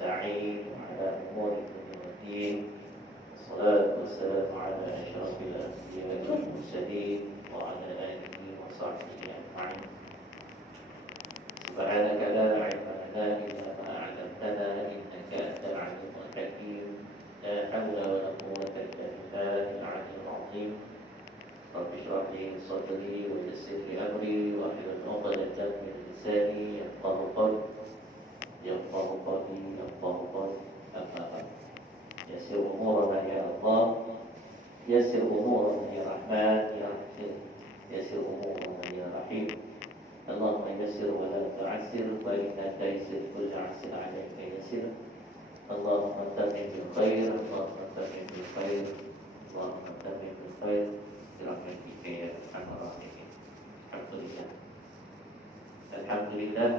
ونستعين على أمور الدنيا والدين. الصلاة والسلام على أشرف الأنبياء والمرسلين وعلى آله وصحبه أجمعين. سبحانك لا علم لنا إلا ما علمتنا إنك أنت العليم الحكيم. لا حول ولا قوة إلا بالله العلي العظيم. رب اشرح لي صدري ويسر لي أمري واحلل عقدة من لساني يفقهوا قولي أما بعد. يسر أمورنا يا الله، يسر أمورنا يا رحمن يا رحيم، يسر أمورنا يا رحيم. اللهم يسر ولا تعسر، فإن تيسر كل عسر عليك يسر. اللهم تمم بالخير، اللهم تمم بالخير، اللهم تمم بالخير برحمتك يا أرحم الراحمين. Alhamdulillah. Alhamdulillah,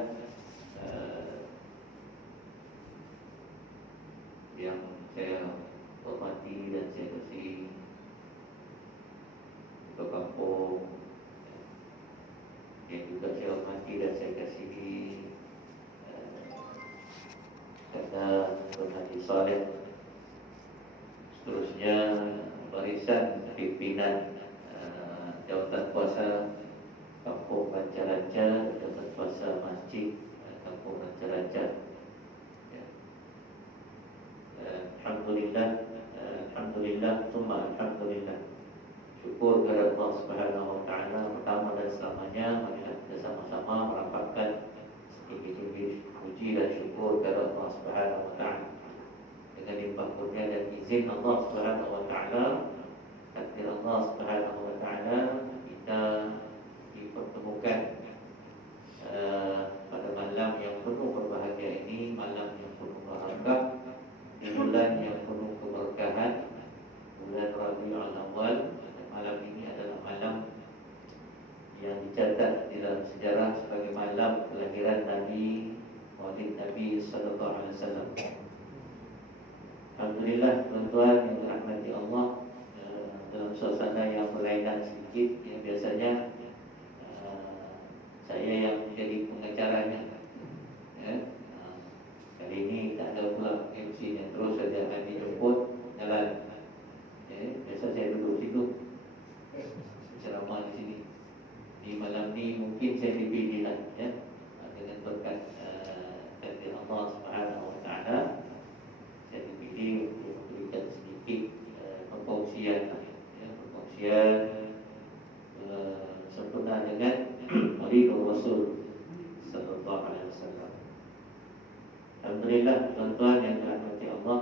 yang saya hormati dan saya kasihi Ketua Kampung, yang juga saya hormati dan saya kasihi Kata Haji Saleh, seterusnya barisan pimpinan jawatan kuasa Kampung Ranca-Ranca, jawatan kuasa Masjid Kampung Ranca-Ranca. Alhamdulillah, alhamdulillah, summa alhamdulillah. Syukur kepada Allah Subhanahu wa taala pertama dan selamanya. Mari kita sama-sama merapatkan sedikit-sedikit puji dan syukur kepada Allah Subhanahu wa taala. Dengan limpah kurnia dan izin Allah Subhanahu wa taala, takdir Allah Subhanahu wa taala, kita dipertemukan pada malam yang penuh berbahagia ini, malam yang penuh barakah, di bulan yang penuh keberkahan, bulan Rabiul Awal. Malam ini adalah malam yang dicatat di dalam sejarah sebagai malam kelahiran Nabi, Maulid Nabi sallallahu alaihi wasallam. Alhamdulillah, tuan-tuan yang dirahmati Allah, dalam suasana yang berlainan sedikit. Biasanya saya yang menjadi pengacaranya, kali ini tak ada pula MC-nya, terus saja kami jemput jalan. Biasa saya duduk situ ceramah di sini. Di malam ni mungkin saya dipilih lah, dengan berkat takdir Allah Subhanahu wa taala, saya dipilih untuk memberikan sedikit perkongsian, sempurna dengan Maulid Rasul sallallahu alaihi wasallam. Alhamdulillah, tuan-tuan yang dirahmati Allah,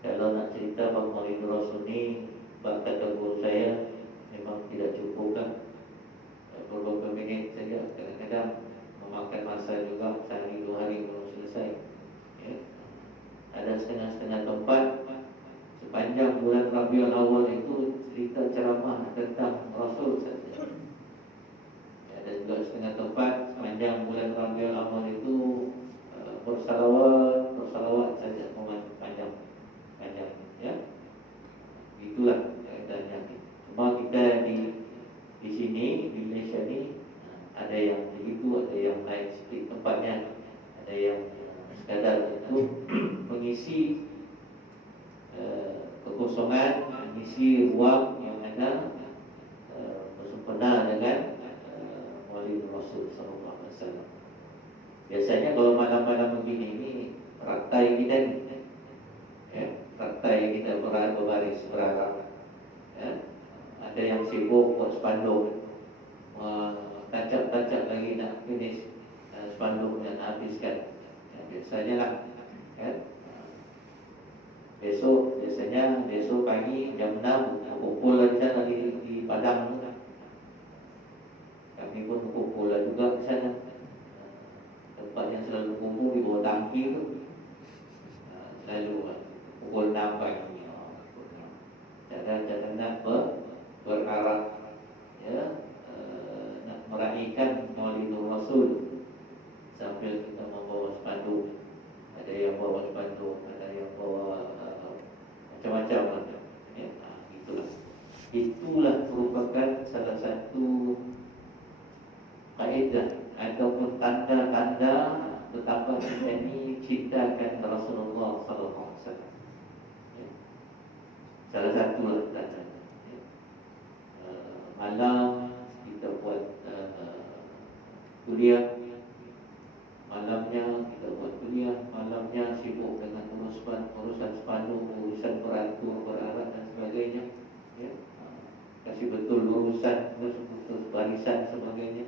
kalau nak cerita bab Maulid Rasul ni, kata guru saya, memang tidak cukup kan. Beberapa minit saja, kadang-kadang memakan masa juga sehari dua hari baru selesai. Ada setengah-setengah tempat sepanjang bulan Rabiul Awal itu cerita ceramah tentang Rasul saja. Ada juga setengah tempat sepanjang bulan Rabiul Awal itu bersalawat saja, panjang, ya. Itulah keadaannya. Cuma kita di sini di Malaysia ni ada yang begitu, ada yang lain sedikit tempatnya, ada yang sekadar untuk mengisi kekosongan, mengisi ruang yang ada bersempena dengan Maulid Rasul sallallahu alaihi wasallam. Biasanya kalau malam-malam begini ini raktai kita ni, raktai kita berbaris berharap. Ada yang sibuk buat spanduk, tancap-tancap lagi nak finish spanduk dan habiskan. Biasanya lah, biasanya besok pagi jam 6 kumpul rencana di Padang. Kami pun kumpul juga ke sana. Tempat yang selalu kumpul di bawah tangki tu, selalu pukul 6 pagi. Cara nak berharap, nak meraihkan Maulid Rasul sambil kita membawa spanduk. Ada yang bawa spanduk, ada yang bawa macam-macam lah. Itulah merupakan malam kita buat kuliah, malamnya kita buat kuliah, malamnya sibuk dengan urusan spanduk, urusan beratur, berarat dan sebagainya. Ya. Kasih betul urusan, betul barisan sebagainya.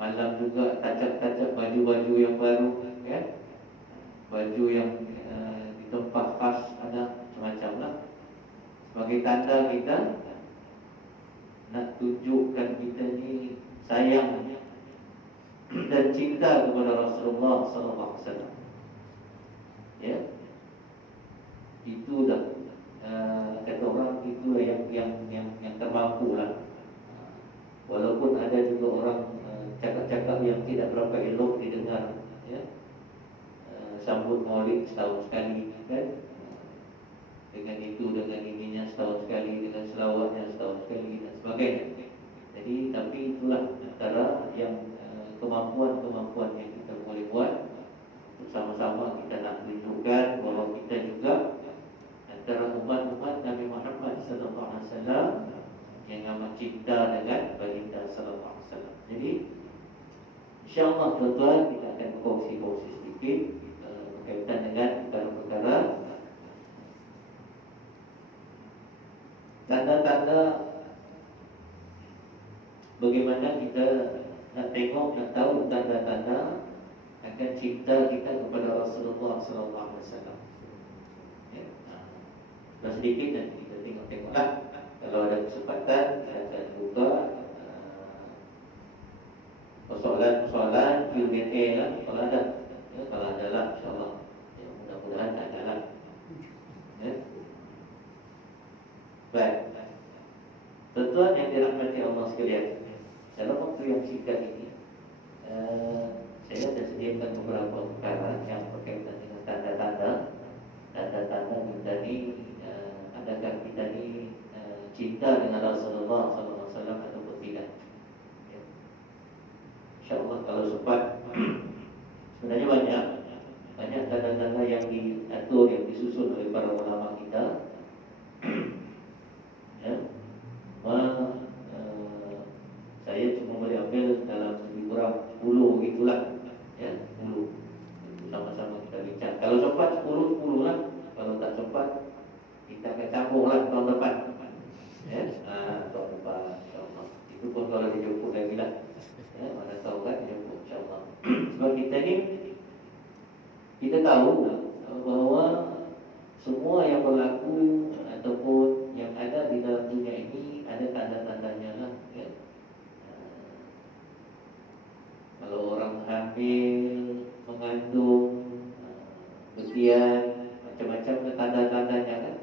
Malam juga tacap-tacap baju-baju yang baru, ya. Baju yang di tempat khas ada macam-macam lah. Sebagai tanda kita nak tunjukkan kita ni sayang dan cinta kepada Rasulullah SAW. Ya, itulah kata orang, itulah yang termampu lah. Walaupun ada juga orang cakap-cakap yang tidak berapa elok didengar, ya. Sambut maulid setahun sekali, kan? Dengan itu, dengan ininya setahun sekali, dengan selawatnya setahun sekali dan sebagainya. Jadi, tapi itulah antara yang kemampuan yang kita boleh buat. Bersama-sama kita nak tunjukkan bahawa kita juga antara umat-umat Nabi Muhammad SAW yang amat cinta dengan baginda SAW. Jadi insya-Allah tuan-tuan, kita akan berkongsi sedikit berkaitan dengan perkara-perkara tanda-tanda bagaimana kita nak tengok, nak tahu tanda-tanda akan cinta kita kepada Rasulullah SAW. Ya, sedikit nanti kita tengok-tengoklah. Kalau ada kesempatan, kita akan buka persoalan-persoalan Q&A lah. Kalau ada, ya, kalau ada lah, insyaAllah. Ya, mudah-mudahan ada lah. Ya. Baik, tuan-tuan yang dirahmati Allah sekalian, dalam waktu yang singkat ini, saya ada sediakan beberapa perkara yang berkaitan dengan tanda-tanda kita ni, adakah kita ni cinta dengan Rasulullah SAW ataupun tidak. Ya. InsyaAllah kalau sempat, sebenarnya banyak tanda-tanda yang diatur, yang disusun oleh para ulama kita. Ya. Saya cuma boleh ambil dalam lebih kurang 10 gitulah, ya, 10. Sama-sama kita bincang. Kalau sempat 10 lah. Kalau tak sempat, kita akan sambung lah tahun depan. Ya, tahun depan insyaAllah. Itu pun kalau dijemput lagi lah. Ya, mana tahu kan dijemput insyaAllah. Sebab kita ni, kita tahu bahawa semua yang berlaku ataupun yang ada di dalam dunia ini ada tanda-tandanya lah, ya. Kalau orang hamil, mengandung, berdiam, macam-macam tanda-tandanya kan.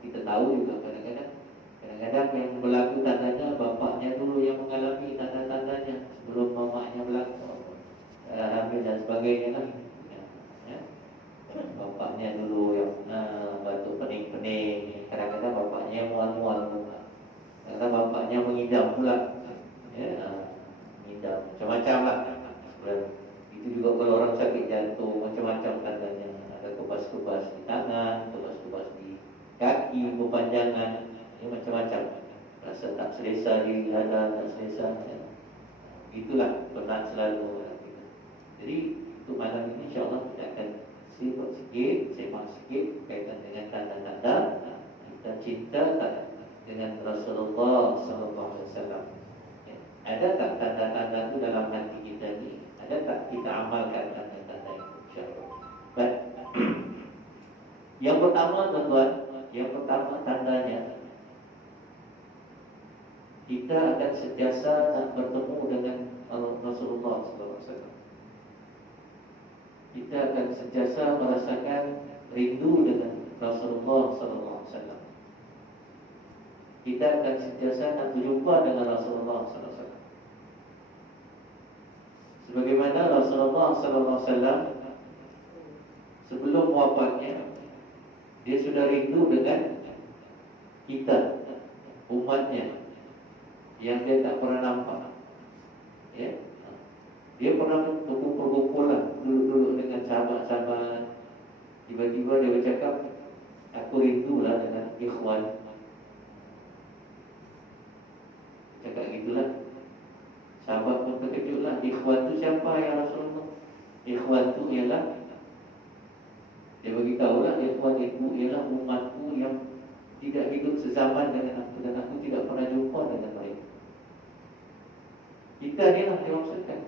Kita tahu juga kadang-kadang yang berlaku tandanya bapaknya dulu yang mengalami tanda-tandanya sebelum mamanya berlaku hamil dan sebagainya kan. Ya. Bapaknya dulu yang batuk pening-pening, kadang-kadang bapaknya mual-mual, kadang bapaknya mengidam pula, ya, mengidam macam-macam lah. Itu juga kalau orang sakit jantung, macam-macam tandanya. Ada kebas-kebas di tangan, kebas-kebas di kaki, berpanjangan, ya, macam-macam. Rasa tak selesa di dada, tak selesa, ya. Itulah penat selalu. Jadi untuk malam ini insyaAllah kita akan semak sikit berkaitan dengan tanda-tanda kita cinta dengan Rasulullah SAW. Ya. Ada tak tanda-tanda itu dalam hati kita ni? Ada tak kita amalkan tanda-tanda itu? InsyaAllah. Baik. Yang pertama tuan-tuan, yang pertama tandanya, kita akan sentiasa nak bertemu dengan Rasulullah SAW. Kita akan sentiasa merasakan rindu dengan Rasulullah SAW. Kita akan sentiasa nak berjumpa dengan Rasulullah SAW. Sebagaimana Rasulullah SAW sebelum wafatnya, dia sudah rindu dengan kita, umatnya, yang dia tak pernah nampak. Ya. Dia pernah berkumpul lah, duduk-duduk dengan sahabat-sahabat. Tiba-tiba dia bercakap, aku rindulah dengan ikhwan. itulah sahabat pun terkejutlah. Ikhwan tu siapa ya Rasulullah? Ikhwan tu ialah, dia beritahu lah, ikhwan itu ialah umatku yang tidak hidup sezaman dengan aku dan aku tidak pernah jumpa dengan mereka. Kita ni lah dia maksudkan.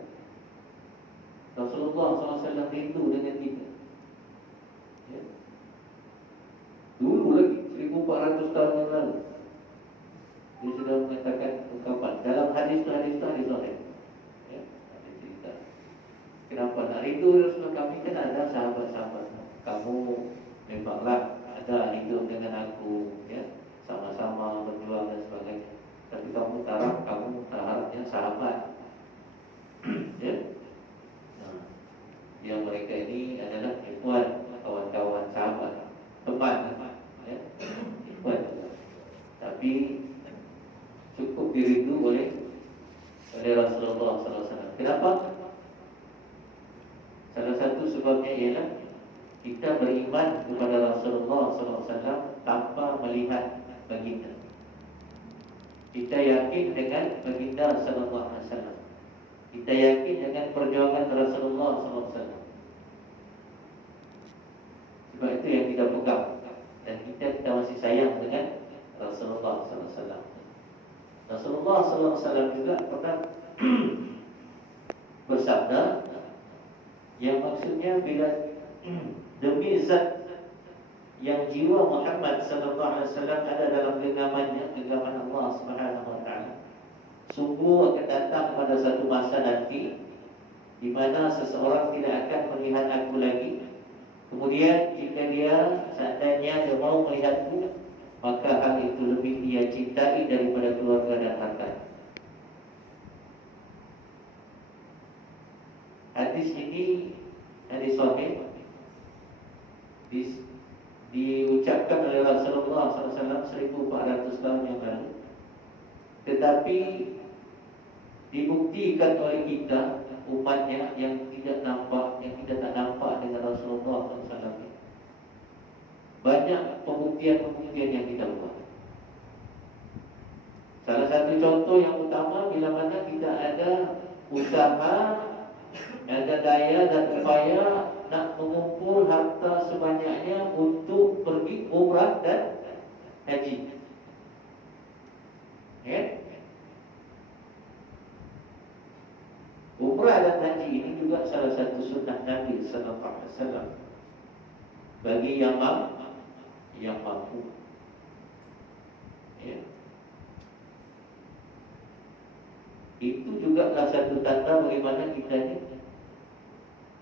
Rasulullah SAW rindu dengan kita. Ya. Dulu lagi 1400 tahun yang lalu dia sudah mengatakan ungkapan dalam hadis lain. Ya, ada cerita. Kenapa nak rindu Rasulullah? Kami kan ada sahabat-sahabat. Kamu memanglah ada hidup dengan aku, ya, sama-sama berjuang dan sebagainya. Tapi kamu harapnya sahabat. Ya. Nah, yang mereka ini adalah ikhwan, kawan-kawan, sahabat, teman, ya, ikhwan. Tapi cukup dirindu oleh Rasulullah SAW. Kenapa? Salah satu sebabnya ialah kita beriman kepada Rasulullah SAW tanpa melihat baginda. Kita yakin dengan baginda Sallallahu Alaihi Wasallam. Kita yakin dengan perjuangan Rasulullah SAW. Sebab itu yang kita pegang. Dan kita masih sayang dengan Rasulullah SAW. Rasulullah SAW juga pernah bersabda, yang maksudnya bila demi zat yang jiwa Muhammad sallallahu alaihi wasallam ada dalam genggamannya, genggaman Allah Subhanahu wa taala, sungguh akan datang pada satu masa nanti di mana seseorang tidak akan melihat aku lagi. Kemudian jika dia seandainya dia mau melihatku, maka hal itu lebih dia cintai daripada keluarga dan harta. Hadis ini hadis sahih diucapkan oleh Rasulullah SAW 1400 tahun yang lalu, tetapi dibuktikan oleh kita umatnya yang tidak nampak, yang tidak tak nampak dengan Rasulullah SAW. Banyak pembuktian-pembuktian yang kita buat. Salah satu contoh yang utama bila mana kita ada usaha, ada daya dan upaya nak mengumpul harta sebanyaknya untuk pergi umrah dan haji. Ya? Umrah dan haji ini juga salah satu sunnah Nabi Sallallahu Alaihi Wasallam bagi yang mampu. Ya. Itu juga salah satu tanda bagaimana kita ini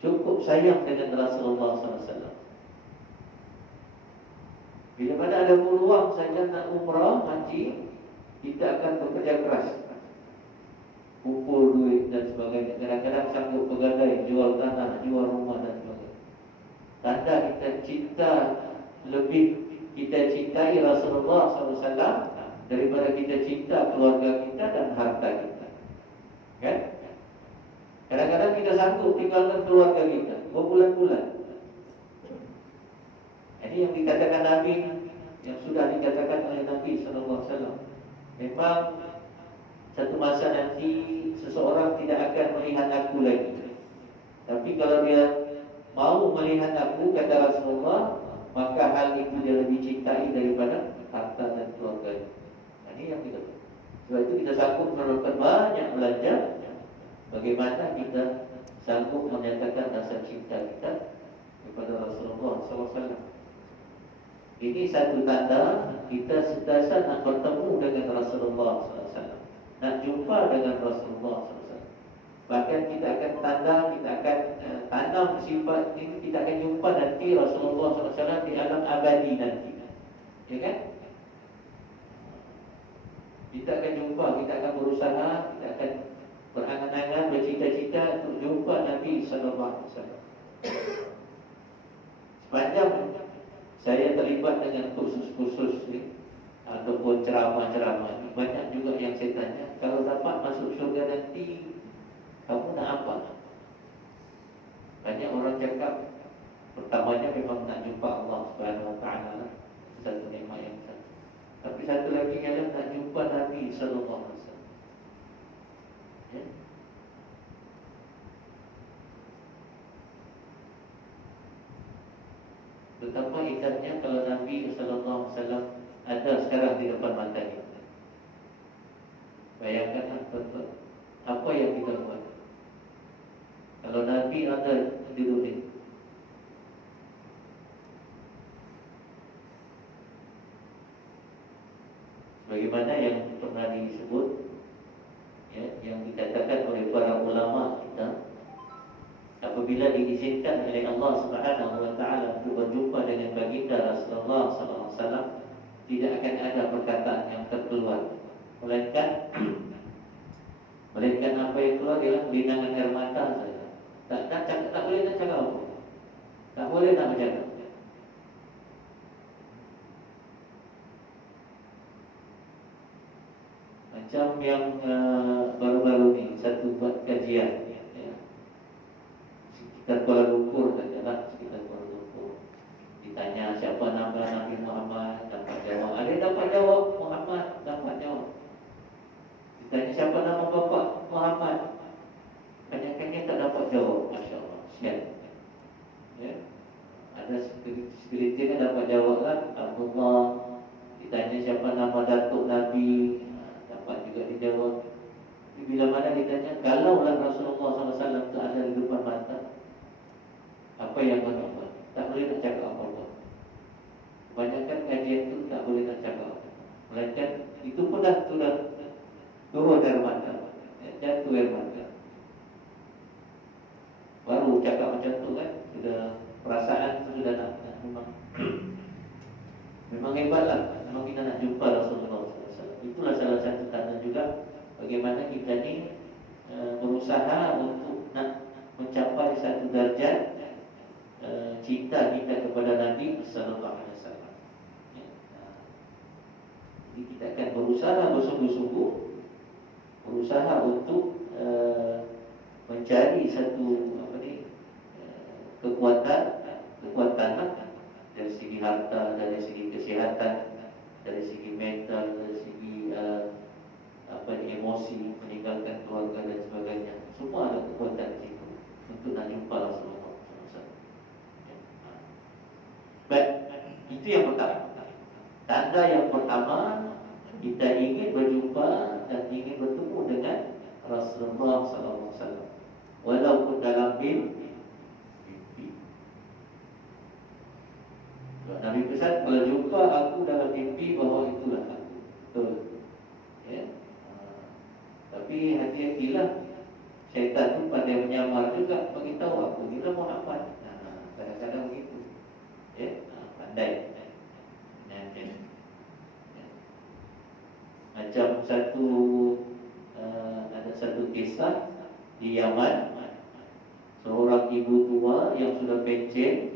cukup sayang dengan Rasulullah SAW. Bila mana ada peluang saja nak umrah, haji, kita akan bekerja keras, kumpul duit dan sebagainya. Kadang-kadang sanggup bergadai, jual tanah, jual rumah dan sebagainya. Tanda kita cinta lebih, kita cintai Rasulullah SAW daripada kita cinta keluarga kita dan harta kita. Kan? Kadang-kadang kita sanggup tinggalkan keluarga kita berbulan-bulan. Ini yang dikatakan Nabi, yang sudah dikatakan oleh Nabi SAW. Memang satu masa nanti seseorang tidak akan melihat aku lagi. Tapi kalau dia mau melihat aku, kata Rasulullah, maka hal itu dia lebih cintai daripada harta dan keluarga. Ini yang kita. Sebab itu kita sanggup memerlukan banyak belajar. Bagaimana kita sanggup menyatakan rasa cinta kita kepada Rasulullah SAW. Ini satu tanda kita sentiasa nak bertemu dengan Rasulullah SAW, nak jumpa dengan Rasulullah SAW. Bahkan kita akan tanam sifat ini, kita akan jumpa nanti Rasulullah SAW di alam abadi nanti. Ya kan? Kita akan jumpa, kita akan berusaha, kita akan berangan-angan, bercita-cita untuk jumpa Nabi SAW. Sepanjang saya terlibat dengan kursus-kursus ni ataupun ceramah-ceramah ni, banyak juga yang saya tanya, kalau dapat masuk syurga nanti, kamu nak apa? Banyak orang cakap, pertamanya memang nak jumpa Allah Subhanahu Wa Taala, satu nikmat yang satu. Tapi satu lagi ialah nak jumpa Nabi SAW. Betapa indahnya kalau Nabi sallallahu alaihi wasallam ada sekarang di depan mata kita. Bayangkanlah tuan-tuan, apa yang kita buat kalau Nabi ada di dunia. Bagaimana yang pernah disebut, ya, yang dikatakan oleh para ulama kita, apabila diizinkan oleh Allah Subhanahu wa taala untuk berjumpa dengan baginda Rasulullah sallallahu alaihi wasallam, tidak akan ada perkataan yang terkeluar, melainkan apa yang keluar ialah bilangan air mata saja. Tak boleh nak cakap apa, tak boleh nak bercakap. Macam yang baru-baru ni satu buat kajian, ya, sekitar Kuala Lumpur sajalah, sekitar Kuala Lumpur. Ditanya siapa nama Nabi Muhammad, dapat jawab. Ada yang dapat jawab Muhammad, dapat jawab. Ditanya siapa nama bapa Muhammad, banyaknya tak dapat jawab. Masya Allah, siap. Ya. Ada segelintir yang dapat jawab lah, Abdullah. Ditanya siapa nama datuk Nabi, dapat juga dijawab. Bila mana ditanya, kalaulah Rasulullah SAW itu ada di depan mata, apa yang kau nak buat? Tak boleh nak cakap apa-apa. Kebanyakan kajian itu tak boleh nak cakap apa. Melainkan itu pun dah sudah turun air mata, jatuh air mata. Baru cakap macam tu kan, sudah perasaan itu sudah nak memang hebatlah. Memang kita nak jumpa Rasulullah SAW. Itulah salah satu tanda juga bagaimana kita ni berusaha untuk nak mencapai satu darjat cinta kita kepada Nabi sallallahu alaihi wasallam. Jadi kita akan berusaha bersungguh-sungguh, berusaha untuk mencari satu kekuatan dari segi harta, dari segi kesihatan, dari segi mental, dari segi emosi, meninggalkan keluarga dan sebagainya. Semua ada kekuatan di situ untuk nak jumpa Rasulullah SAW. Baik, itu yang pertama. Tanda yang pertama, kita ingin berjumpa dan ingin bertemu dengan Rasulullah SAW, walaupun dalam mimpi. Nabi pesan, kalau jumpa aku dalam mimpi, bahawa itulah aku. Betul. Ya. Tapi hati-hatilah, syaitan tu pandai menyamar juga, beritahu aku inilah Muhammad. Kadang-kadang begitu. Ya, pandai. Macam ada satu kisah di Yaman, seorang ibu tua yang sudah pencen.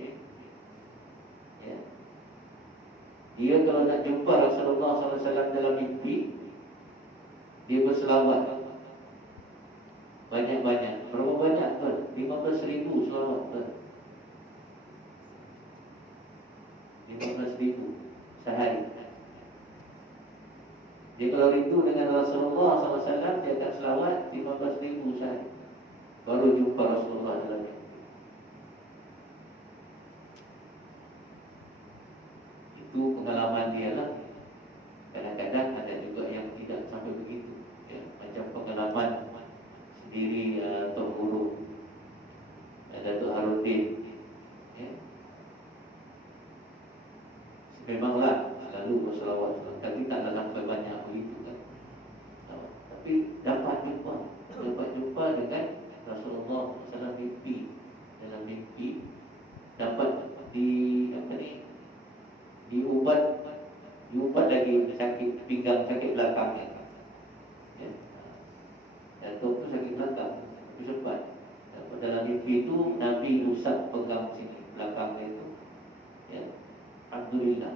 Dia kalau nak jumpa Rasulullah SAW dalam mimpi, dia berselawat banyak-banyak. Berapa banyak tuan? 15,000 selawat tuan. 15,000 sehari. Dia kalau rindu dengan Rasulullah SAW, dia akan selawat 15,000 sehari, baru jumpa Rasulullah dalam mimpi. Itu pengalaman dia lah. Kadang-kadang ada juga yang tidak sampai begitu, ya. Macam pengalaman sendiri Tok Guru Datuk Harudin, ya. Memanglah lalu berselawat, tapi tak sampai banyak begitu kan. Tapi dapat jumpa dengan Rasulullah dalam mimpi. Dalam mimpi dapat diubat lagi sakit pinggang, sakit belakang, ya. Datuk tu sakit belakang, tu sempat. Dalam mimpi itu Nabi usap pegang sini belakang dia tu, ya. Alhamdulillah,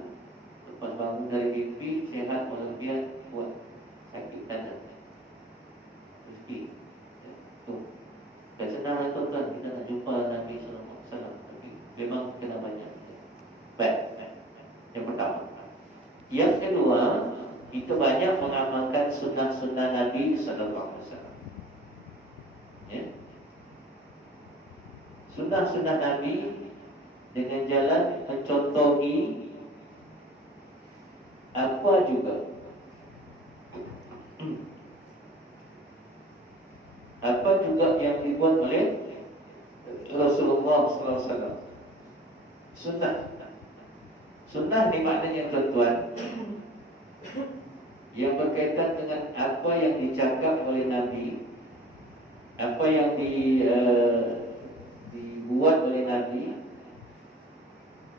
lepas bangun dari mimpi sehat walafiat, buat sakit tanah rezeki, ya. Tu tak senang tuan-tuan, kita nak jumpa Nabi SAW, tapi memang kena banyak. Baik, yang pertama. Yang kedua, kita banyak mengamalkan sunnah-sunnah Nabi SAW. Ya. Sunnah-sunnah Nabi dengan jalan mencontohi apa juga yang dibuat oleh Rasulullah SAW. Sunnah. Sunnah ni maknanya tuan-tuan, yang berkaitan dengan apa yang dicakap oleh Nabi, apa yang dibuat oleh Nabi,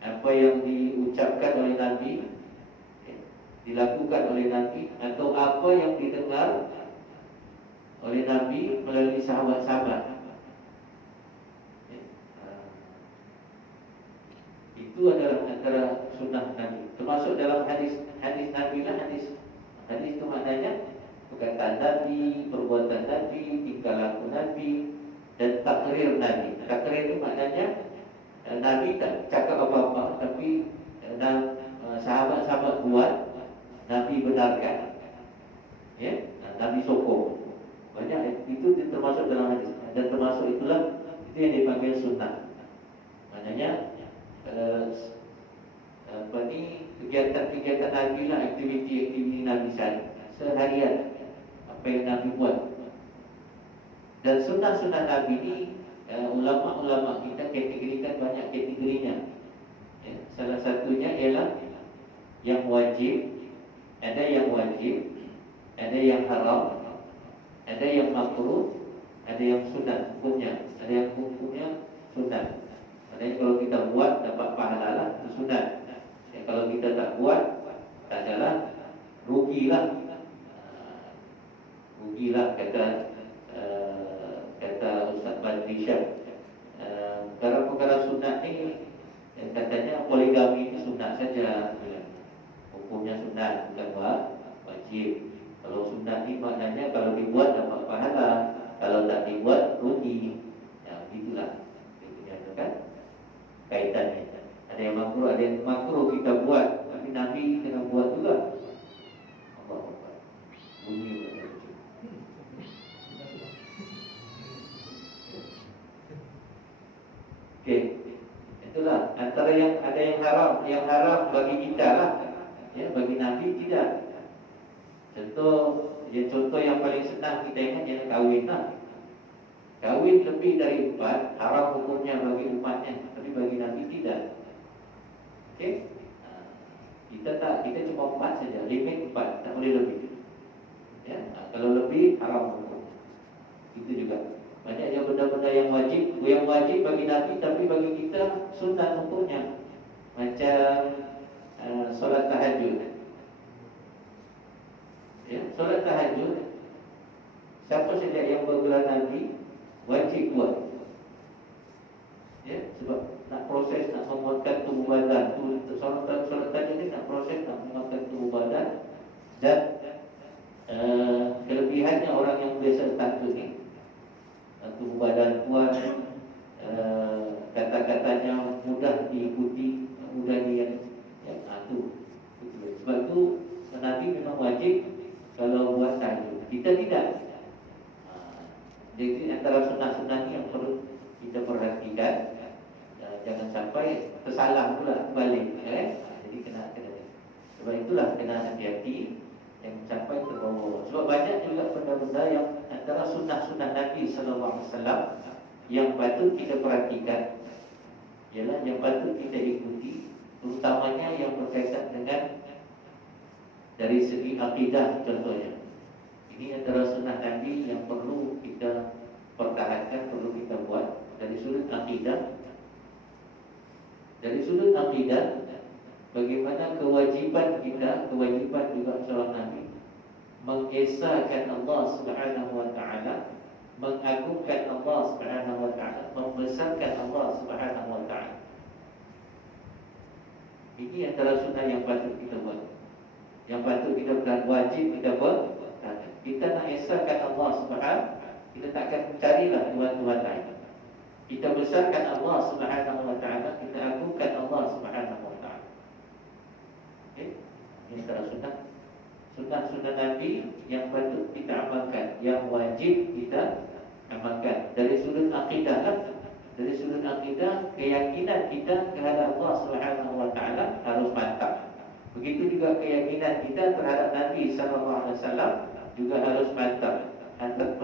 apa yang diucapkan oleh Nabi, dilakukan oleh Nabi, atau apa yang didengar oleh Nabi melalui sahabat-sahabat. Itu adalah antara sunnah Nabi. Termasuk dalam hadis Nabi lah, hadis itu maknanya perkataan Nabi, perbuatan Nabi, tingkah laku Nabi, dan takrir Nabi. Takrir itu maknanya Nabi tak cakap apa-apa, tapi sahabat-sahabat buat, Nabi benarkan, ya, Nabi sokong. Banyak itu termasuk dalam hadis, dan termasuk itulah itu yang dipanggil sunnah. Maknanya kegiatan-kegiatan Nabi lah, aktiviti-aktiviti Nabi seharian, apa yang Nabi buat. Dan sunnah-sunnah Nabi ini ulama-ulama kita kategorikan banyak kategorinya. Ya, salah satunya ialah yang wajib, ada yang wajib, ada yang haram, ada yang makruh, ada yang sunat hukumnya, ada yang hukumnya sunat. Maknanya kalau kita buat dapat pahala lah, itu sunat. Ya, kalau kita tak buat, tak adalah, rugilah. Rugilah kata Ustaz Badri Syah. Perkara-perkara sunat ni, katanya poligami itu sunat saja, hukumnya sunat, bukan wajib. Kalau sunat ni maknanya kalau dibuat dapat pahala, kalau tak dibuat rugi. Ya, begitulah. Itu kan kaitannya. Ada yang makruh kita buat, tapi Nabi kena buat juga. Allah Akbar. Bunyi macam tu. Okey. Itulah antara yang ada yang haram bagi kita lah. Ya, bagi Nabi tidak. Contoh yang paling senang kita ingat ialah kahwin lah. Kahwin lebih dari 4 haram hukumnya bagi umatnya, tapi bagi Nabi tidak. Okey? Kita cuma 4 saja, limit 4, tak boleh lebih. Ya, kalau lebih haram hukum. Itu juga. Banyak yang benda-benda yang wajib bagi Nabi, tapi bagi kita sunat hukumnya. Macam solat tahajud. Ya, solat tahajud, siapa saja yang bergelar Nabi wajib buat. Ya, sebab nak proses, nak menguatkan tubuh badan. Solat tahajud ni nak proses, nak menguatkan tubuh badan. Dan kelebihannya orang yang biasa tahajud ni, tubuh badan kuat, kata-katanya mudah diikuti, mudah sebab itu Nabi memang wajib kalau buat tahajud. Kita tidak. Jadi antara sunnah-sunnah yang perlu kita perhatikan, jangan sampai tersalah pula balik. Jadi kena. Sebab itulah kena hati-hati yang sampai terbawa. Sebab banyak juga benda-benda yang antara sunnah-sunnah Nabi SAW yang patut kita perhatikan, ialah yang patut kita ikuti, terutamanya yang berkaitan dengan dari segi akidah contohnya. Ini antara sunnah Nabi yang perlu kita pertahankan, perlu kita buat dari sudut akidah. Dari sudut akidah, bagaimana kewajiban kita, kewajiban juga seorang Nabi mengesahkan Allah Subhanahu Wa Taala, mengagungkan Allah Subhanahu Wa Taala, membesarkan Allah Subhanahu Wa Taala. Ini antara sunnah yang patut kita buat, yang patut kita buat, wajib kita buat. Kita nak esahkan Allah Subhanahu, kita takkan mencarilah Tuhan-Tuhan lain. Kita besarkan Allah Subhanahu Wa Taala, kita agungkan Allah Subhanahu Wa Taala. Okay? Ini antara sunnah Nabi yang patut kita amalkan, yang wajib kita amalkan. Dari sudut akidah lah, Dari sudut akidah, keyakinan kita terhadap Allah Subhanahu wa taala harus mantap. Begitu juga keyakinan kita terhadap Nabi sallallahu alaihi wasallam juga harus mantap, 100%.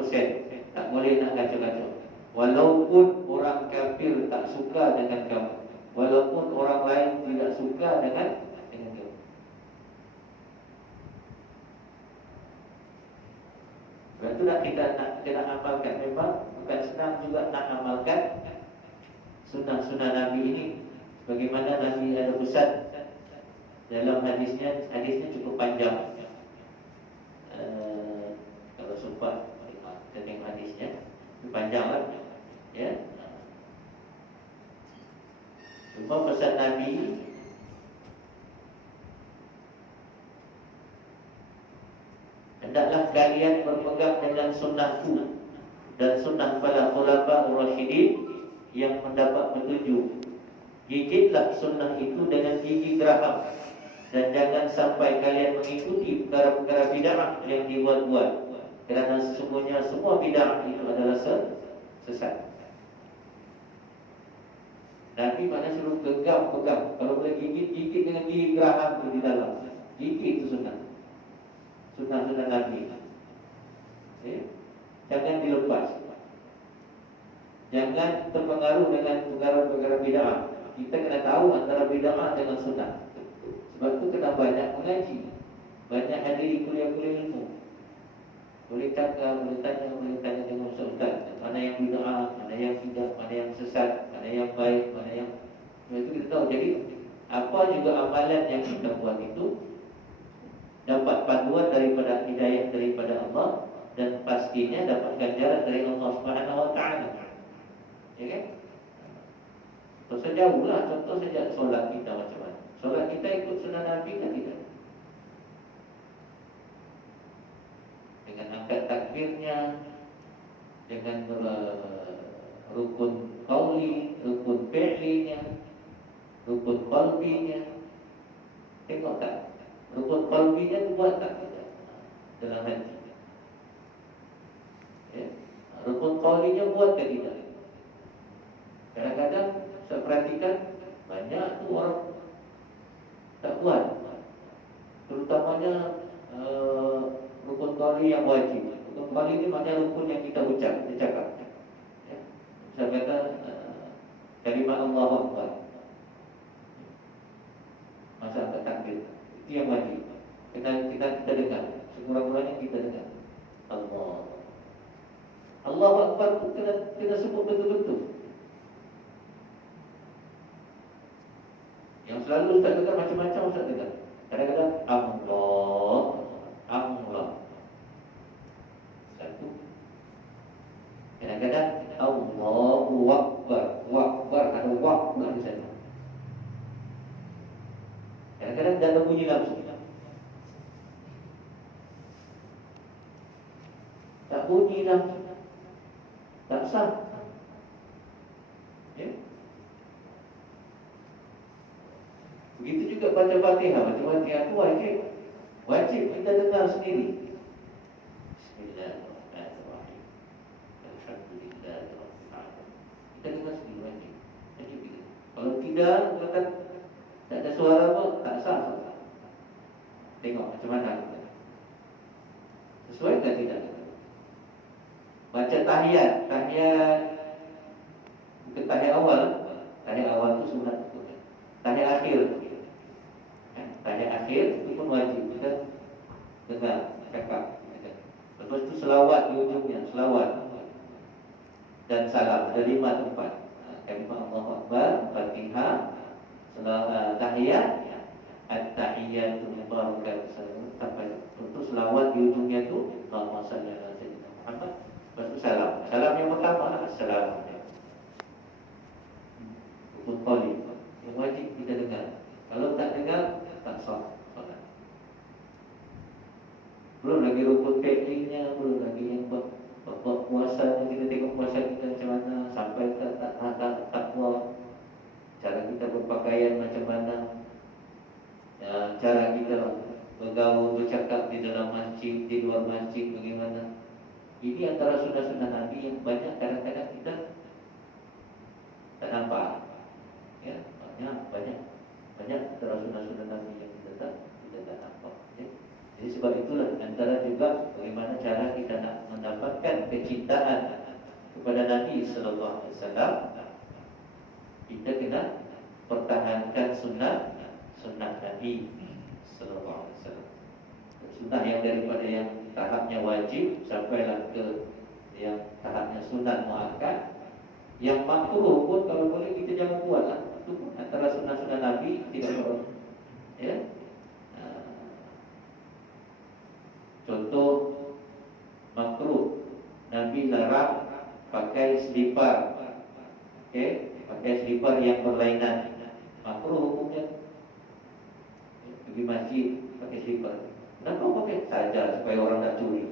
Tak boleh nak kacau-kacau. Walaupun orang kafir tak suka dengan kamu, walaupun orang lain tidak suka dengan kamu. Berarti kita nak amalkan, memang bukan senang juga nak amalkan sunnah-sunnah Nabi ini. Bagaimana Nabi ada pesan dalam hadisnya cukup panjang. Kalau sempat kita tengok hadisnya, panjang lah, ya. Cuma pesan Nabi, hendaklah kalian berpegang dengan sunnahku dan sunnah para khulafa ar-rasyidin yang mendapat petunjuk. Gigitlah sunnah itu dengan gigi geraham, dan jangan sampai kalian mengikuti perkara-perkara bid'ah yang dibuat-buat, kerana sesungguhnya semua bid'ah itu adalah sesat. Nabi mana suruh genggam pegang. Kalau boleh gigit dengan gigi geraham di dalam. Gigit itu sunnah. Sunnah Nabi. Jangan dilepas. Jangan terpengaruh dengan perkara-perkara bid'ah. Kita kena tahu antara bid'ah dengan sunnah. Sebab tu kena banyak mengaji, banyak hadir kuliah-kuliah ilmu. Boleh cakap, boleh tanya dengan ustaz, mana yang bid'ah, mana yang tidak, mana yang sesat, mana yang baik, mana yang itu kita tahu. Jadi apa juga amalan yang kita buat itu dapat panduan daripada hidayah daripada Allah, dan pastinya dapat ganjaran dari Allah Subhanahu wa taala. Ya kan? Sejauhlah, contoh saja solat kita macam mana. Solat kita ikut sunnah Nabi kan tidak? Dengan angkat takbirnya, dengan rukun qauli, rukun fi'linya, rukun qalbinya. Tengok tak? Rukun qalbinya buat tak kita dalam hati? Ya? Rukun qaulinya buat ke tidak? Kadang-kadang saya perhatikan banyak tu orang tak buat, terutamanya rukun qauli yang wajib. Rukun qauli ini maknanya rukun yang kita ucap, kita cakap. Ya. Saya kata kalimat Allahu Akbar, masa angkat takbir, itu yang wajib. Kita dengar, sekurang-kurangnya kita dengar Allahu Akbar itu kena sebut betul-betul. Yang selalu Ustaz dengar macam-macam Ustaz dengar. Kadang-kadang Allah satu. Kadang-kadang Allahu Akbar, Akbar ada wak di sana. Kadang-kadang tak ada bunyi langsung. Tak bunyi langsung, tak sah. Ya. Begitu juga baca Fatihah. Baca Fatihah itu wajib kita dengar sendiri. Bismillahirrahmanirrahim. Alhamdulillahirabbil alamin. Kita dengar sendiri wajib. Kita. Kalau tidak, kata tak ada suara pun tak sah. Tengok macam mana. Sesuai tak tidak? Baca tahiyat bukan tahiyat awal. Tahiyat awal itu sunat. Tahiyat akhir. Tahiyat akhir itu pun wajib kita dengar, cakap. Lepas itu selawat di ujungnya, selawat dan salam. Ada 5 tempat. Kalimah Allahu Akbar, Fatihah, tahiyat, at-tahiyyatu mubarakatuh. Sampai untuk selawat di ujungnya itu Allahumma shalli ala sayyidina Muhammad. Lepas itu salam. Salam yang pertama, assalamualaikum. Rukun qauli yang wajib kita dengar. Kalau tak dengar, tak sah solat. Belum lagi rukun fi'linya, belum lagi yang buat puasa. Kita tengok puasa kita macam mana, sampai tak takwa, cara kita berpakaian macam mana, cara kita bergaul, bercakap di dalam masjid, di luar masjid bagaimana. Ini antara sunnah-sunnah Nabi yang banyak kadang-kadang kita Nabi sallallahu alaihi wasallam, kita kena pertahankan sunnah Nabi sallallahu alaihi wasallam. Sunnah yang daripada yang tahapnya wajib sampailah ke yang tahapnya sunat muakkad. Yang makruh pun kalau boleh kita jangan buatlah. Itu pun antara sunnah-sunnah Nabi tidak perlu. Ya. Contoh makruh, Nabi larang pakai selipar. Okey, pakai selipar yang berlainan. Makruh hukumnya. Pergi masjid pakai selipar. Kenapa pakai saja supaya orang tak curi?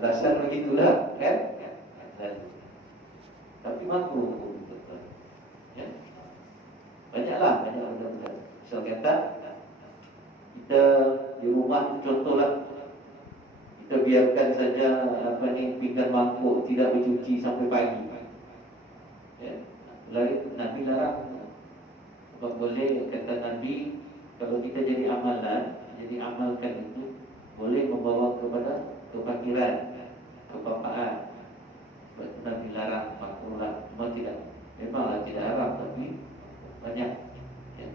Alasan begitulah, kan? Tapi makruh hukum betul. Ya. Banyaklah mudah-mudahan. Misal kata kita di rumah contohlah, kita biarkan saja pinggan mangkuk tidak dicuci sampai pagi. Ya. Nabi larang. Sebab boleh kata Nabi, kalau kita jadi amalkan itu boleh membawa kepada kefakiran, kebapaan. Sebab itu Nabi larang, makruhlah. Memanglah tidak haram, tapi banyak. Ya.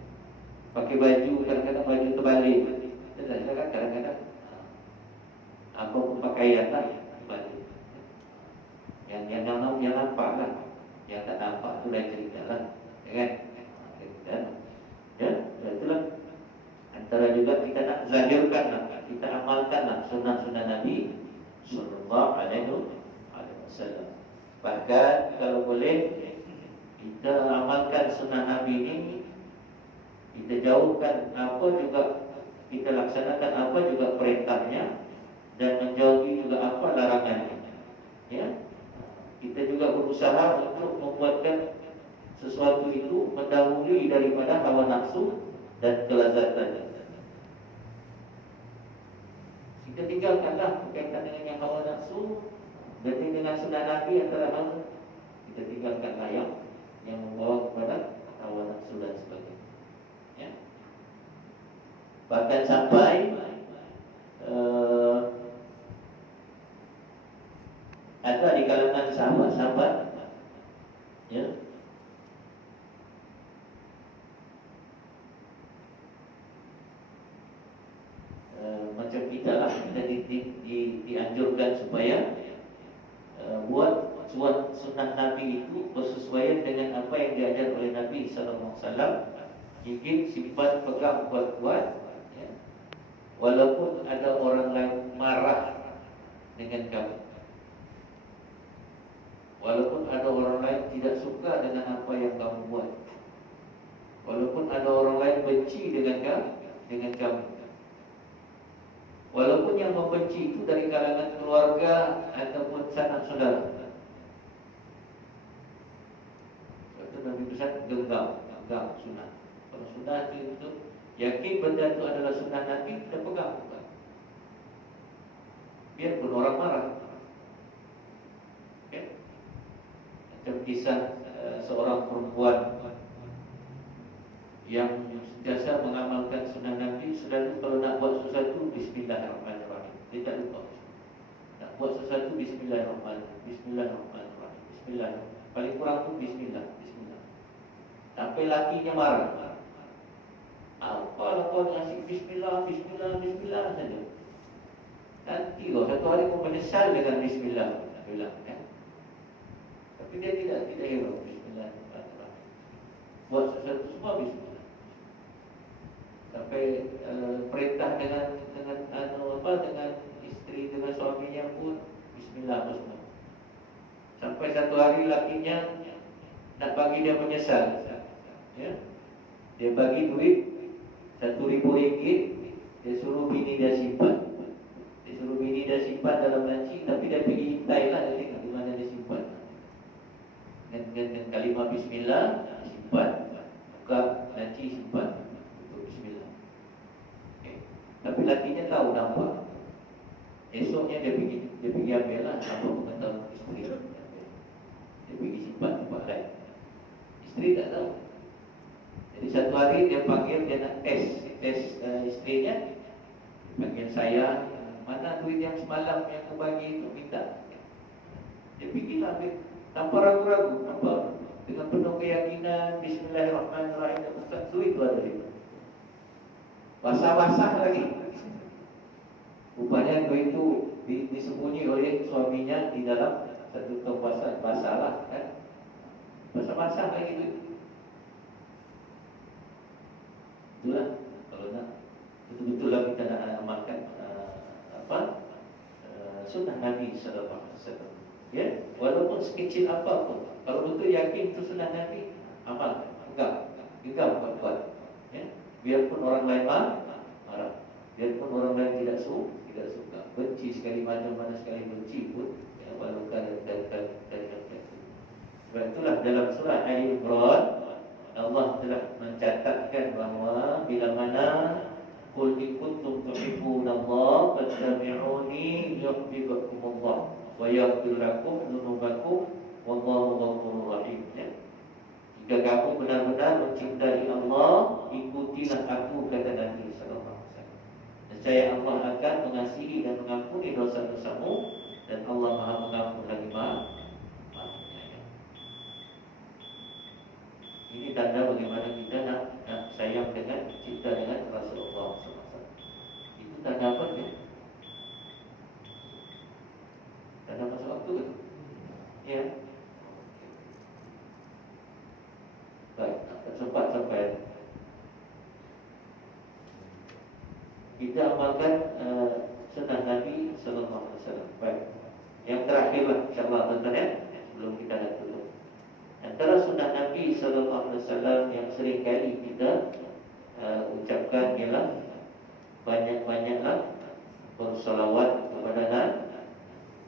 Pakai baju, kadang-kadang baju terbalik. Kadang-kadang apa pun pakaian lah terbalik. Yang nampak lah, yang tak nampak tu lain cerita lah, kan? Ya, itulah antara juga kita nak zahirkan lah, kita amalkan lah sunnah-sunnah Nabi sallallahu alaihi wasallam. Bahkan kalau boleh kita amalkan sunnah Nabi ini, kita jauhkan apa juga, kita laksanakan apa juga perintahnya dan menjauhi juga apa larangannya. Ya, kita juga berusaha untuk membuatkan sesuatu itu mendahului daripada hawa nafsu dan kelazatan. Kita tinggalkanlah berkaitan dengan yang hawa nafsu, dan dengan sunnah Nabi antara hal kita tinggalkanlah yang membawa kepada hawa nafsu dan sebagainya. Ya. Bahkan sampai ada di kalangan sahabat-sahabat, ya, macam kita lah, kita dianjurkan supaya buat sunnah Nabi itu bersesuaian dengan apa yang diajar oleh Nabi sallallahu alaihi wasallam. Gigit, simpan, pegang kuat-kuat, ya. Walaupun ada orang lain marah dengan kamu, walaupun ada orang lain tidak suka dengan apa yang kamu buat, walaupun ada orang lain benci dengan kamu, walaupun yang membenci itu dari kalangan keluarga ataupun sanak saudara. Itu Nabi pesan genggam sunnah. Kalau sunnah itu yakin benda itu adalah sunnah Nabi, kita pegang. Biarpun orang marah. Okay. Macam kisah seorang perempuan yang sentiasa mengamalkan sunnah Nabi, selalu kalau nak buat sesuatu bismillahirrahmanirrahim. Dia tak lupa. Nak buat sesuatu bismillahirrahmanirrahim. Bismillah. Paling kurang pun bismillah. Sampai lakinya marah. Apalah kau ngasih bismillah saja. Nanti satu hari kau menyesal dengan bismillah. Bilang, kan? Tapi dia tidak hirau bismillahirrahmanirrahim. Buat sesuatu semua bismillah. Sampai perintah dengan isteri, dengan suaminya pun bismillah semua. Sampai satu hari lakinya nak bagi dia menyesal. Ya. Dia bagi duit RM1,000, dia suruh bini dia simpan. Dalam laci, tapi dia pergi hintai lah, dia tengok di mana dia simpan. Dengan kalimah bismillah, simpan. Buka laci, simpan. Bismillah. Okay. Tapi lakinya tahu, nampak. Esoknya dia pergi ambil lah, apa pengetahuan isteri. Dia pergi simpan tempat lain. Isteri tak tahu. Jadi satu hari dia panggil, dia nak tes isterinya. Dia panggil saya, mana duit yang semalam yang aku bagi itu, minta. Dia fikirlah tanpa ragu-ragu, tanpa dengan penuh keyakinan. Bismillahirrahmanirrahim. Satu itu ada di basah-basah lagi. Rupanya dua itu disembunyi oleh suaminya di dalam satu tong basah lah kan. Basah-basah lagi itu. Itulah kalau nak betul-betul lah kita nak amalkan sunnah Nabi sallallahu alaihi wasallam. Ya, walaupun sekecil apapun, kalau betul yakin itu sunnah Nabi, amal. Enggak buat. Ya, biarpun orang lain marah, biarpun orang lain tidak suka, benci sekali mana sekali benci pun, ya, walaupun kadang-kadang. Sebab itulah dalam surah Ali Imran Allah telah mencatatkan bahawa bila mana qul in kuntum tuhibbunallaha fattabi'uni yuhibbukumullah wa yaghfir lakum dzunubakum wallahu ghafurur rahim. Jika kamu benar-benar mencintai Allah, ikutilah aku, kata Nabi sallallahu alaihi wasallam. Nescaya Allah akan mengasihi dan mengampuni dosa-dosamu, dan Allah Maha Pengampun lagi Maha Penyayang. Ini tanda bagaimana kita nak sayang dengan cinta dengan Rasulullah sallallahu alaihi wasallam. Itu tanda apa ya? Tanda masa waktu kan? Ya. Baik, tak sempat sampai. Kita amalkan sunnah Nabi sallallahu alaihi wasallam. Baik. Yang terakhirlah insya-Allah tuan-tuan ya, sebelum kita dah tutup. Antara sunnah Nabi sallallahu alaihi wasallam yang sering kali kita ucapkan ialah banyak-banyaklah bersolawat kepada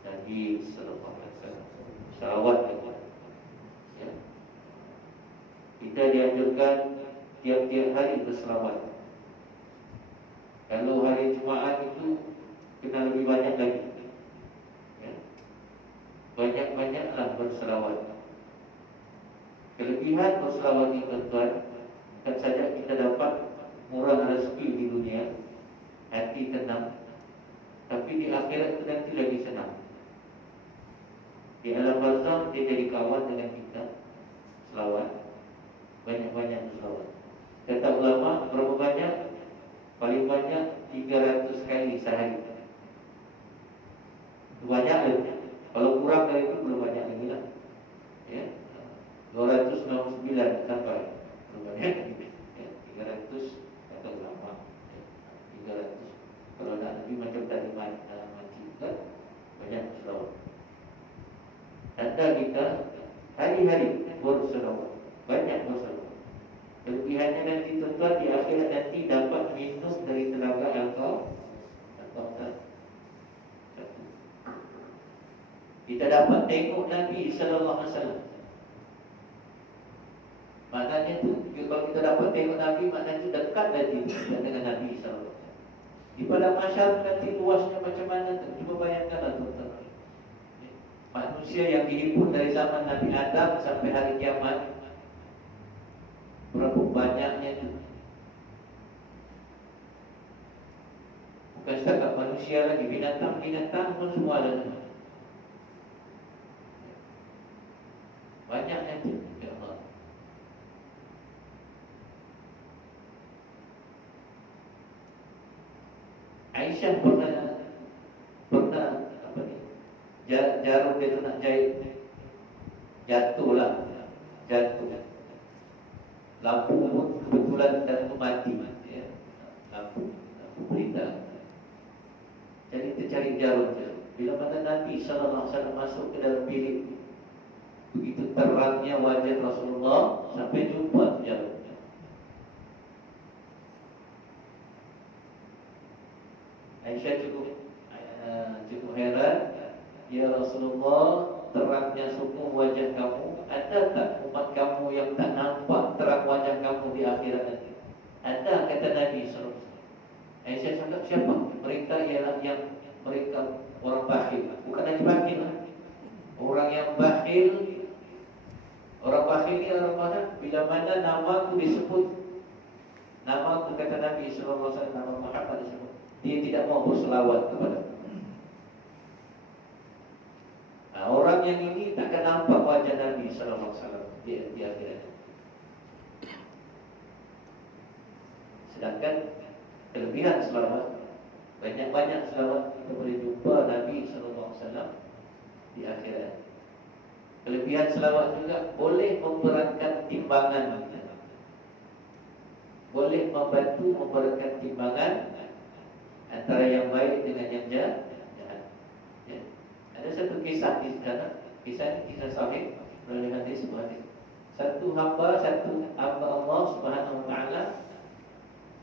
Nabi sallallahu alaihi wasallam. Salawat ya. Kita dianjurkan tiap-tiap hari berselawat. Kalau hari Jumaat itu kena lebih banyak lagi ya. Banyak-banyaklah berselawat. Kelebihan berselawat ini tuan-tuan, bukan saja kita dapat murah rezeki di dunia, hati tenang, tapi di akhirat itu nanti lagi senang. Di alam barzakh dia jadi kawan dengan kita. Selawat, banyak-banyak selawat. Kata ulama, berapa banyak? Paling banyak 300 kali sehari. Itu banyak lah. Kalau kurang dari itu belum banyak lagi lah ya. 299 sampai belum banyak ya. 300 kata ulama ya. 300. Kalau nak lebih macam tadi mati kan banyak selawat. Tanda kita hari-hari berselawat, banyak berselawat. Kelebihannya nanti tuan-tuan di akhirat nanti dapat minum dari telaga yang kau tak. Kita dapat tengok Nabi sallallahu alaihi wasallam. Maknanya tu kalau kita dapat tengok Nabi, maknanya tu dekat nanti dengan Nabi sallallahu alaihi wasallam. Di padang mahsyar nanti luasnya macam mana tu? Cuba bayangkanlah tuan-tuan. Manusia yang dihimpun dari zaman Nabi Adam sampai hari kiamat, berapa banyaknya itu. Bukan setakat manusia lagi, binatang-binatang pun semua ada. Banyaknya itu, ya Allah. Aisyah pernah apa ni? Jarum dia tu nak jahit, jatuh. Lampu pun kebetulan dan itu mati ya. Lampu berita. Jadi kita cari jarum. Bila mana Nabi sallallahu alaihi wasallam masuk ke dalam bilik, begitu terangnya wajah Rasulullah sampai jumpa jarum. Aisyah cukup heran, ya Rasulullah, terangnya sungguh wajah kamu. Ada tak umat kamu yang tak nampak terang wajah kamu di akhirat nanti? Ada, kata Nabi SAW. Aisyah cakap, siapa? Mereka ialah yang mereka orang bakhil. Bukan hanya bakhil lah. Orang yang bakhil. Orang bakhil ni orang mana? Bila mana nama aku disebut, nama aku kata Nabi SAW, nama Muhammad disebut, dia tidak mau berselawat kepada. Nah, orang orang yang ini takkan nampak wajah Nabi sallallahu alaihi wasallam di akhirat. Sedangkan kelebihan selawat, banyak-banyak selawat kita boleh jumpa Nabi sallallahu alaihi wasallam di akhirat. Kelebihan selawat juga boleh memberatkan timbangan kita. Boleh membantu memberatkan timbangan antara yang baik dengan yang jahat. Ya. Ada satu kisah di sana. Kisah ini kisah sahih dari hadis hadis. Satu hamba Allah Subhanahu wa taala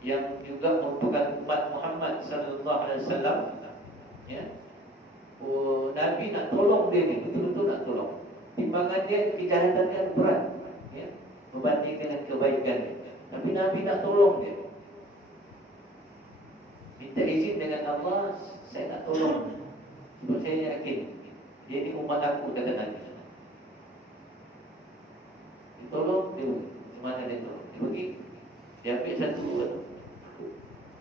yang juga merupakan umat Muhammad sallallahu alaihi wasallam, ya. Nabi nak tolong dia ni, betul-betul nak tolong. Timbangan dia, kejahatan dia berat, ya, berbanding dengan kebaikan dia. Tapi Nabi nak tolong dia. Minta izin dengan Allah, saya nak tolong. Sebab saya yakin dia ni umat aku, kata Nabi. Tolong dia. Mana dia tolong? Dia pergi, dia ambil satu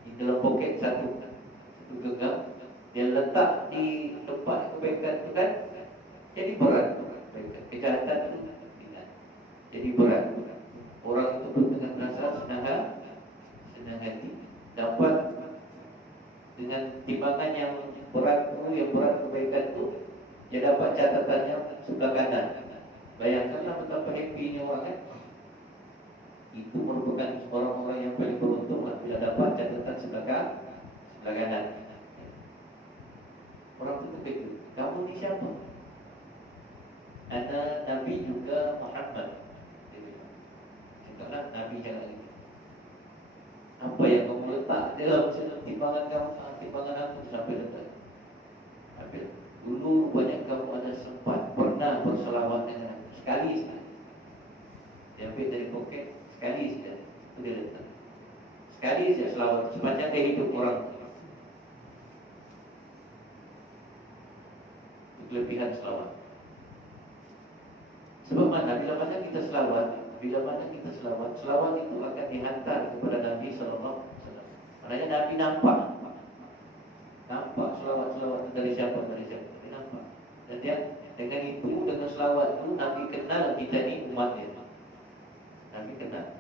di dalam poket satu genggam, dia letak di tempat kebaikan itu kan, jadi berat. Kejahatan itu jadi berat. Orang itu pun dengan rasa senang hati dapat dengan timbangan yang berat kebaikan itu, dia dapat catatannya sebelah kanan. Bayangkanlah betapa happy-nya orang kan. Itu merupakan orang-orang yang paling beruntung bila dapat catatan sebelah kanan. Orang itu terkejut, kamu ni siapa? Ada Nabi juga Muhammad. Cakaplah Nabi jangan gitu. Apa yang kamu letak dalam timbangan kamu? Timbangan aku sampai letak. Habis dulu banyak kamu ada sempat pernah berselawat dengan aku. Sekali saja. Dia ambil dari poket, sekali saja. Itu dia letak. Sekali saja selawat sepanjang dia hidup orang. Itu kelebihan selawat. Sebab mana? Bila mana kita selawat, selawat itu akan dihantar kepada Nabi sallallahu alaihi wasallam. Maknanya Nabi nampak selawat dari siapa? Dia nampak. Dan dia dengan itu, dengan selawat itu Nabi kenal kita ni umat dia. Nabi kenal.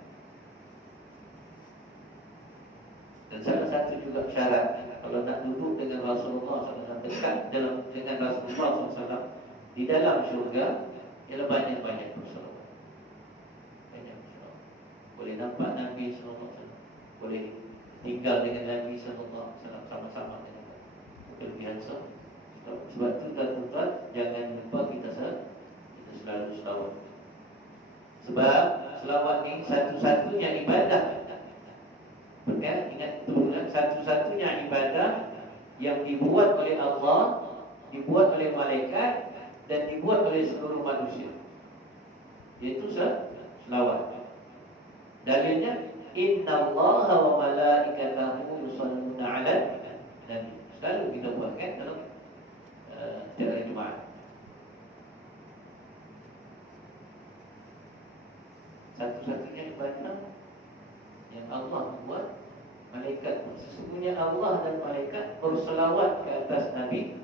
Dan salah satu juga syarat kalau nak duduk dengan Rasulullah SAW, dekat dengan Rasulullah SAW di dalam syurga, ialah banyak-banyak berselawat. Banyak berselawat. Boleh nampak Nabi SAW, boleh tinggal dengan Nabi SAW sama-sama dengan kelebihan sah. Sebab itu tuan-tuan, jangan lupa kita selalu selawat. Sebab selawat ni satu-satunya ibadah. Betul, ingat betul, satu-satunya ibadah yang dibuat oleh Allah, dibuat oleh malaikat dan dibuat oleh seluruh manusia, yaitu selawat. Dalilnya innallaha wa malaikatahu yusholluna 'alan nabi. Selalu kita buat kan dalam acara Jumaat. Satu-satunya ibadah yang Allah buat, malaikat pun. Sesungguhnya Allah dan malaikat berselawat ke atas Nabi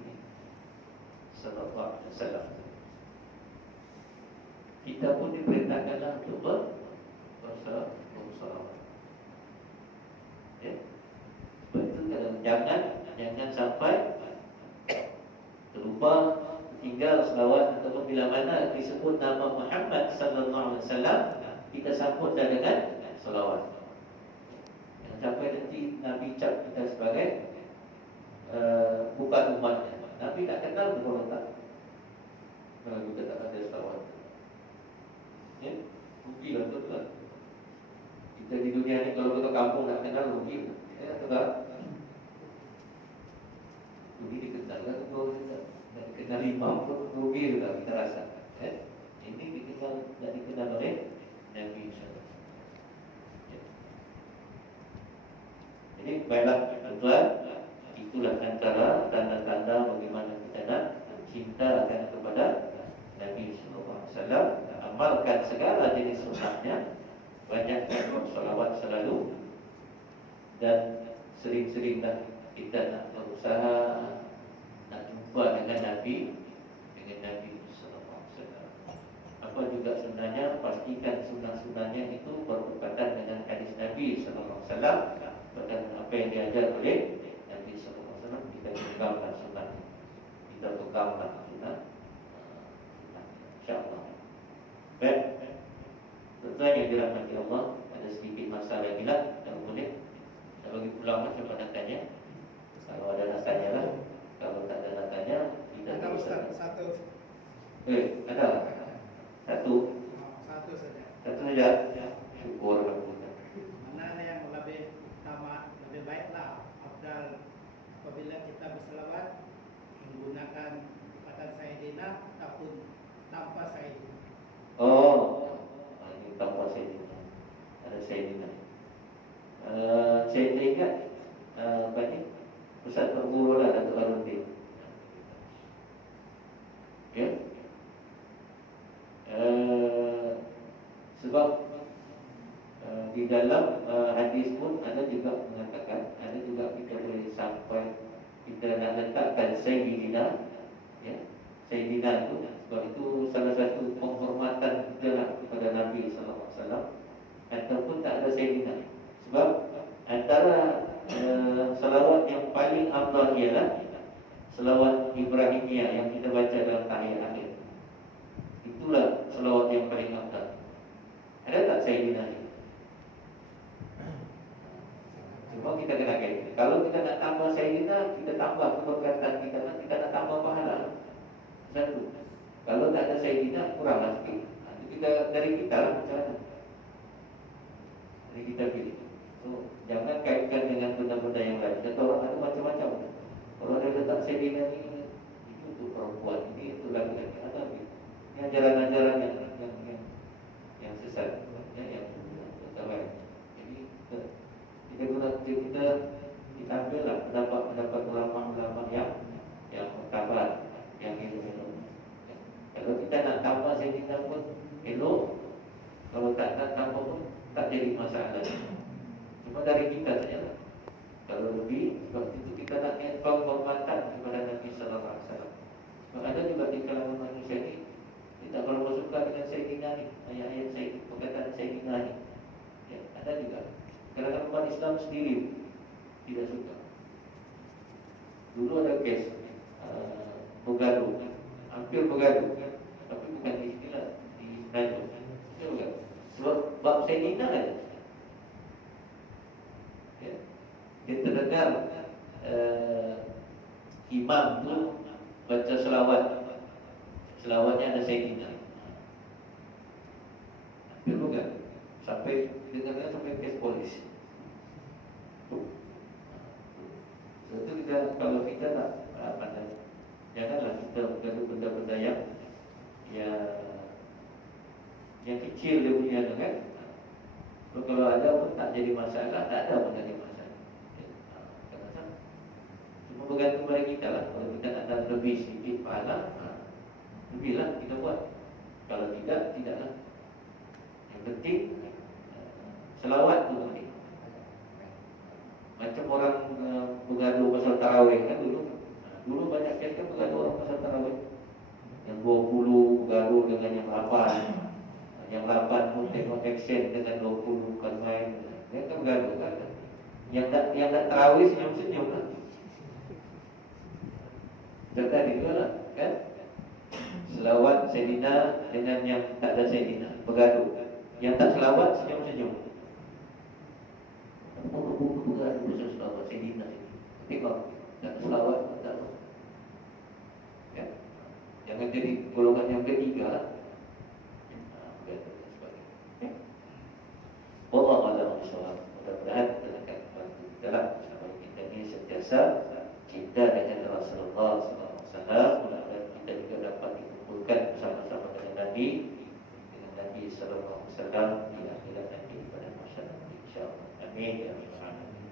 sallallahu alaihi wasallam. Kita pun diperintahkanlah untuk berselawat. Ya. Sebab itu jangan sampai terlupa, tinggal selawat, atau bila mana disebut nama Muhammad sallallahu alaihi wasallam, kita sambut dengan selawat. Jangan sampai nanti Nabi cap kita sebagai bukan umatnya. Nabi tak kenal pun tak. Kalau kita tak ada selawat, ya, rugilah betul-betul. Kita di dunia ni kalau kita kampung tak kenal, rugi. Ya, tak. Rugi dikenal kan, tak dikenal imam pun rugi juga kita rasa. Ya. Ini dikenal oleh Nabi SAW. Ya. Jadi baiklah tuan-tuan, itulah antara tanda-tanda bagaimana kita nak cintakan kepada Nabi SAW. Amalkan segala jenis sunnahnya, banyakkan bersolawat selalu, dan sering-seringlah kita nak berusaha nak jumpa dengan Nabi SAW. sebenarnya pastikan sunnah-sunnahnya itu bertepatan dengan hadis Nabi sallallahu alaihi wasallam dan apa yang diajar oleh Nabi sallallahu alaihi wasallam. Kita peganglah sunnah, kita peganglah sunnah, insyaallah. Baik, tuan yang dirahmati Allah, ada sedikit masalah lagi lah, kalau boleh saya bagi pulang coba nak tanya. Kalau ada nak tanya lah, kalau tak ada nak tanya kita ada Ustaz, satu. Ada satu. Satu saja. Satu saja. Syukur alhamdulillah. Mana yang lebih tamat, lebih baiklah afdal apabila kita berselawat menggunakan perkataan Sayyidina ataupun tanpa Sayyidina? Oh, ini tanpa Sayyidina. Ada Sayyidina. Saya teringat apa ni? Ustaz Guru lah Datuk Arundin. Ya. Sebab di dalam hadis pun ada juga mengatakan, ada juga kita boleh sampai kita nak letakkan Sayyidina, ya, Sayyidina itu, sebab itu salah satu penghormatan kita lah kepada Nabi sallallahu alaihi wasallam, ataupun tak ada Sayyidina. Sebab antara selawat yang paling afdal ialah selawat Ibrahimiyah yang kita baca dalam tahiyat akhir. Itulah selawat yang paling afdal. Ada tak Sayyidina ni? Cuma kita kena kaitkan. Kalau kita nak tambah Sayyidina, kita tambah keberkatan kita, kita nak tambah pahala. Satu. Kalau tak ada Sayyidina, kuranglah sikit. Itu kita dari kita lah macam mana. Jadi kita pilih. So, jangan kaitkan dengan benda-benda yang lain. Kata orang ada macam-macam. Kalau ada letak Sayyidina ni, itu untuk perempuan, ini untuk laki-laki. Ada ini ajaran-ajaran yang sesat, yang terbaik. Jadi kita ambillah pendapat ulama-ulama yang berkabar, yang elok-elok. Kalau kita nak tambah Sayyidina pun elok, kalau tak nak tambah pun tak jadi masalah. Cuma dari kita saja lah. Kalau lebih, sebab itu kita nak penghormatan kepada Nabi sallallahu alaihi wasallam. Sebab ada juga di kalangan manusia ni, dia tak berapa suka dengan Sayyidina ni, ayat-ayat Sayyidina, perkataan Sayyidina ni. Ya, ada juga. Kalangan umat Islam sendiri tidak suka. Dulu ada kes bergaduh, hampir bergaduh, tapi bukan di sini lah, di Najib. Dia bergaduh. Sebab bab Sayyidina ada. Ya. Dia terdengar imam tu baca selawat. Selawatnya ada Sayyidina. Hampir bergaduh. Sampai dengarnya sampai kes polis. Sebab kita, kalau kita tak pandai, janganlah kita bergaduh benda-benda yang kecil dia punya kan. Kalau ada pun tak jadi masalah, tak ada pun jadi masalah. Cuma bergantung pada kita lah. Kalau kita nak ada lebih sedikit pahala, lebihlah kita buat. Kalau tidak, tidaklah. Yang penting selawat tu penting. Macam orang bergaduh pasal tarawih kan dulu. Dulu banyak kes kan bergaduh orang pasal tarawih. Yang 20 bergaduh dengan yang 8. Yang 8 pun tengok action dengan 20 bukan main. Dia kan bergaduh kan. Yang nak tarawih senyum-senyum kan. Contoh itu lah kan. Selawat Sayyidina dengan yang tak ada Sayyidina bergaduh. Yang tak selawat senyum-senyum. Bergaduh pasal selawat Sayyidina. Tengok tak selawat tak. Ya. Jangan jadi golongan yang ketiga lah. Allah a'lam bishawab. Mudah-mudahan kita akan bantu kita lah supaya kita ni sentiasa cinta dengan Rasulullah SAW. Mudah-mudahan kita juga dapat dikumpulkan bersama-sama dengan Nabi sallallahu alaihi wasallam di akhirat nanti pada masa nanti insyaallah. Amin ya rabbal alamin.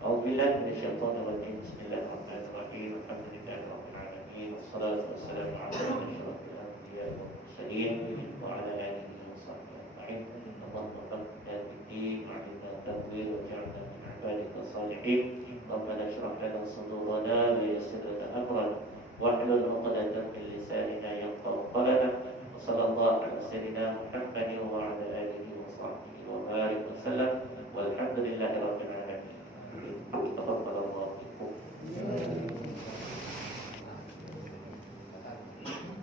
A'udzubillahi minasyaitonir rajim. Bismillahirrahmanirrahim. Alhamdulillahirabbil alamin. Wassalatu wassalamu ala asyrofil anbiya'i wal mursalin wa ala alihi wa sahbihi ajma'in. Allahumma faqqihna fid-din wa'allimna at-ta'wil waj'alna min 'ibadika as-salihin. Rabbana shrah lana sadrana